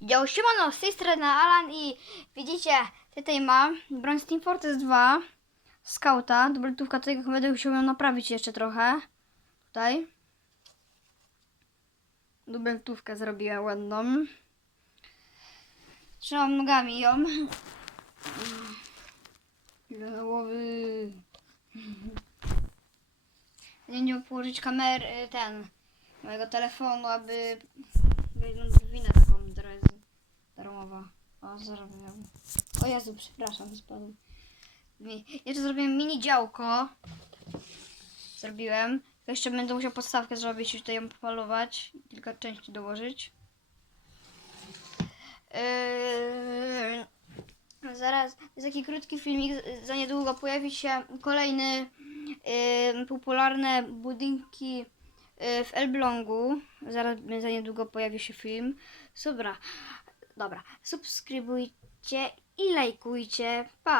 Yo, siemano, z tej strony Alan i widzicie, tutaj mam broń Steam Fortress 2 Scouta, dubeltówka, tutaj będę musiał ją naprawić jeszcze trochę. Tutaj. Dubeltówkę zrobiłem ładną. Trzymam nogami ją. Ile głowy. Nie wiem, położyć kamery, ten, mojego telefonu, aby wyjdą winę taką teraz darmowa. O, zrobiłem. O Jezu, przepraszam, spadłem. Jeszcze zrobiłem mini działko. Zrobiłem. Jeszcze będę musiał podstawkę zrobić i tutaj ją pomalować. Kilka części dołożyć. Yy, zaraz, jest taki krótki filmik. Za niedługo pojawi się kolejny yy, popularne budynki w Elblągu. Zaraz za niedługo pojawi się film. Dobra, dobra. Subskrybujcie i lajkujcie. Pa!